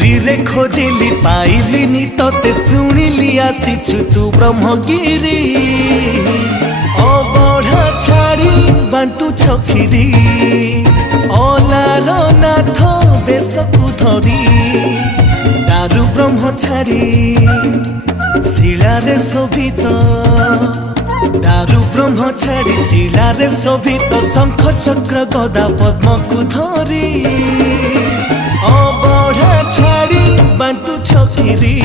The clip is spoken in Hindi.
पुरी रे खोजिली पाइलिनी तते शुणिली आसीछु तू ब्रह्मगिरी अबढ़ा छाड़ी बांटू छखिरी अलार नाथ बेसकु धरी दारु ब्रह्म छाड़ी शिलारे शोभित दारु ब्रह्म छाड़ी शिलारे शोभित शंख चक्र गदा पद्म को धरी अबढ़ा छाड़ी बांटू छखिरी।